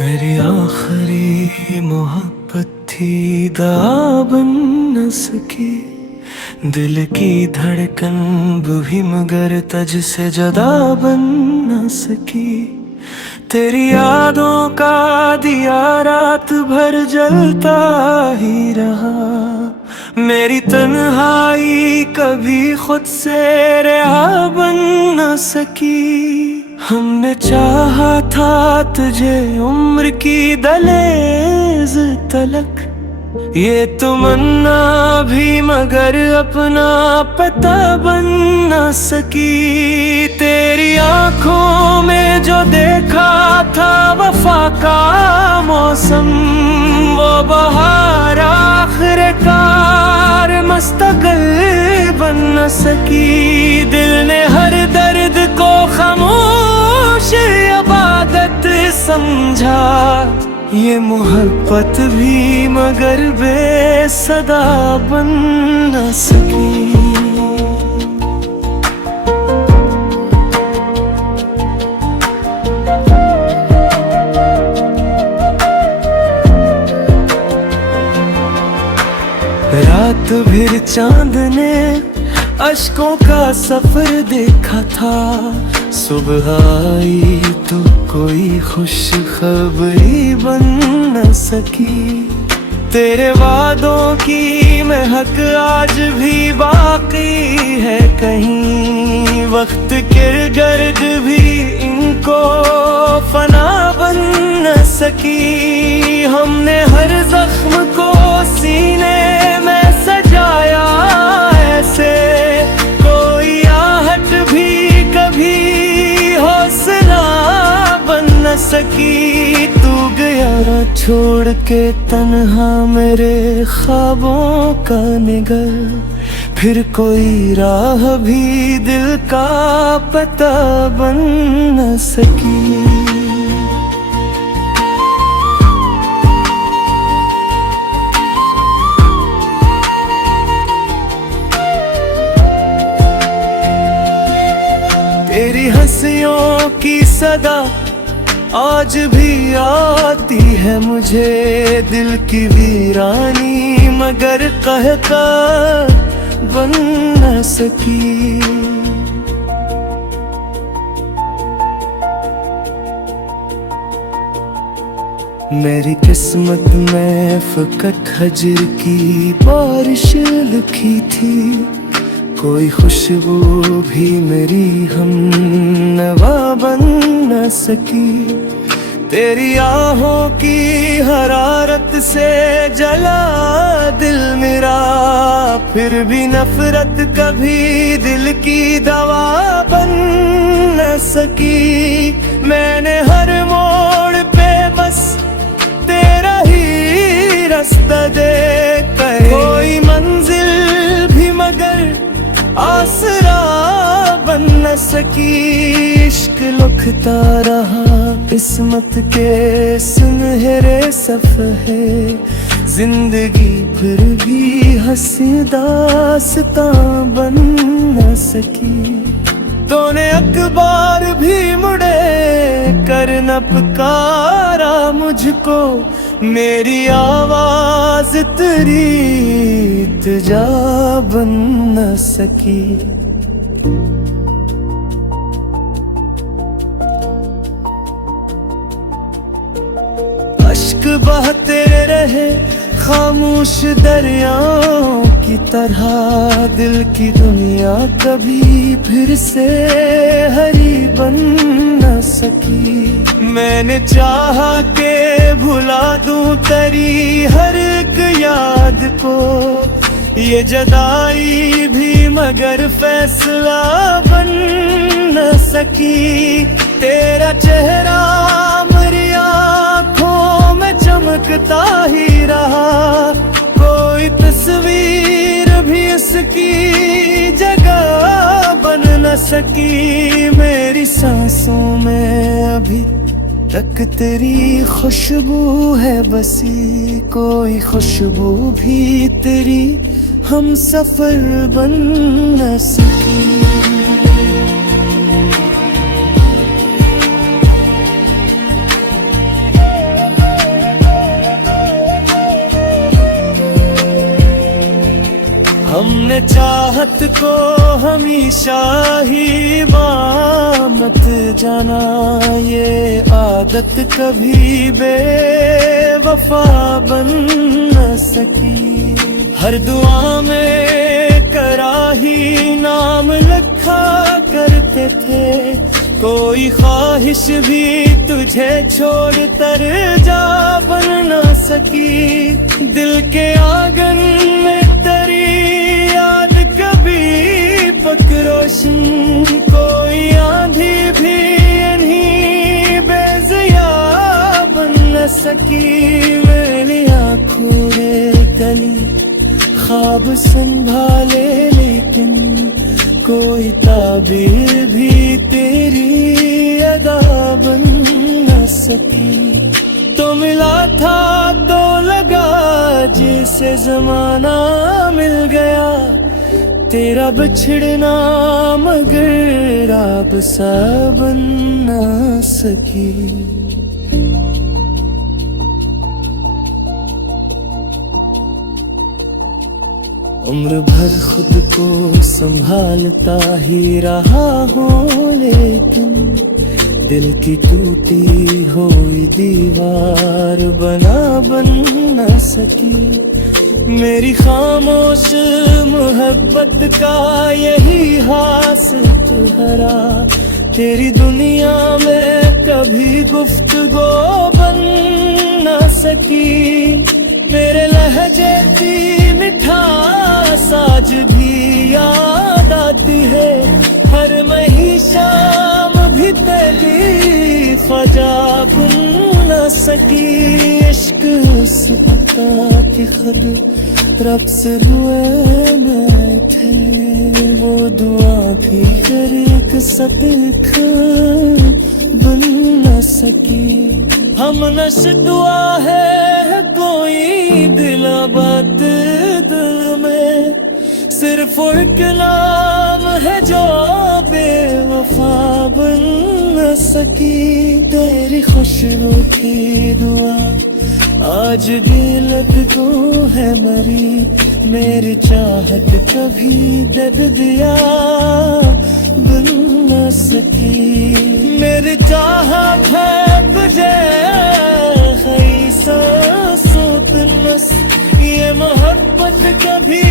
मेरी आखिरी मोहब्बत थी, दवा बन न सकी। दिल की धड़कन भी मगर तज से जुदा बन न सकी। तेरी यादों का दिया रात भर जलता ही रहा। मेरी तन्हाई कभी खुद से रिहा बन न सकी। हमने चाहा था तुझे उम्र की दहलीज तलक, ये तमन्ना भी मगर अपना पता बन न सकी। तेरी आंखों में जो देखा था वफा का मौसम, वो बहार आखिरकार मुस्तकिल बन न सकी। दिल ने हर दर्द को खामोश इबादत समझा, ये मोहब्बत भी मगर बेसदा बन न सकी। रात भर चांद ने अश्कों का सफर देखा था। सुबह आई तो कोई खुश खबरी बन न सकी। तेरे वादों की महक आज भी बाकी है कहीं। वक्त के गर्द भी इनको फना बन न सकी। हमने हर जख्म को सीने में सजाया ऐसे, कोई आहट भी कभी हौसला बन न सकी। तू गया ना छोड़ के तन्हा मेरे ख्वाबों का निगर, फिर कोई राह भी दिल का पता बन न सकी। तेरी हंसियों की सदा आज भी आती है मुझे। दिल की वीरानी मगर कहता बन न सकी। मेरी किस्मत में फकत हजर की बारिश लिखी थी। कोई खुशबू भी मेरी हम नवा बन न सकी। तेरी आहों की हरारत से जला दिल मेरा, फिर भी नफरत कभी दिल की दवा बन न सकी। मैंने हर मोड़ पे बस तेरा ही रास्ता देखा, कोई मंजिल भी मगर आसरा बन न सकी। इश्क लुकता रहा किस्मत के सुनहरे सफ़े, जिंदगी फिर भी हंसी दास्तां बन न सकी। तूने अखबार भी मुड़े कर न पुकारा मुझको, मेरी आवाज तेरी इल्तिजा बन न सकी। अश्क बहते रहे खामोश दरियाओं की तरह, दिल की दुनिया कभी फिर से हरी बन न सकी। मैंने चाहा के भुला दूं तेरी हर एक याद को, ये जुदाई भी मगर फैसला बन न सकी। तेरा चेहरा मेरी आँखों में चमकता ही रहा, कोई तस्वीर भी इसकी जगह बन न सकी। मेरी सांसों में अभी तक तेरी खुशबू है बसी, कोई खुशबू भी तेरी हम सफर बन न सकी। चाहत को हमेशा ही मत जाना, ये आदत कभी बेवफा बन न सकी। हर दुआ में कराही नाम लिखा करते थे, कोई ख्वाहिश भी तुझे छोड़ कर जा बन न सकी। दिल के आंगन में तेरी याद कभी पक रोशन, कोई आंधी भी इन्हीं बेज़िया बन न सकी। मेरी आँखों ने गली ख्वाब संभाले, लेकिन कोई ताबीर भी तेरी अदा बन न सकी। तो मिला था तो लगा जिसे जमाना मिल गया, तेरा बिछड़ना मगर आप सा बन न सकी। उम्र भर खुद को संभालता ही रहा हूँ, लेकिन दिल की टूटी हुई दीवार बन न सकी। मेरी खामोश मोहब्बत का यही हासिल तुहरा, तेरी दुनिया में कभी गुफ्तगू बन न सकी। मेरे लहजे की मिठास आज भी याद आती है, हर मही शाम भी तेरी ख्वाजा बन न सकी। इश्क उसका कि खुद रब से हुए बैठे, वो दुआ भी करे सदक बन न सकी। हम नश दुआ है कोई दिला बात दिल में, सिर्फ एक नाम है जो बेवफा बन न सकी। तेरी खुशबू की दुआ आज दिल को है मरी, मेरी चाहत कभी दर्द दिया बन न सकी। मेरी चाहत है तुझे सांसों तक बस, ये मोहब्बत कभी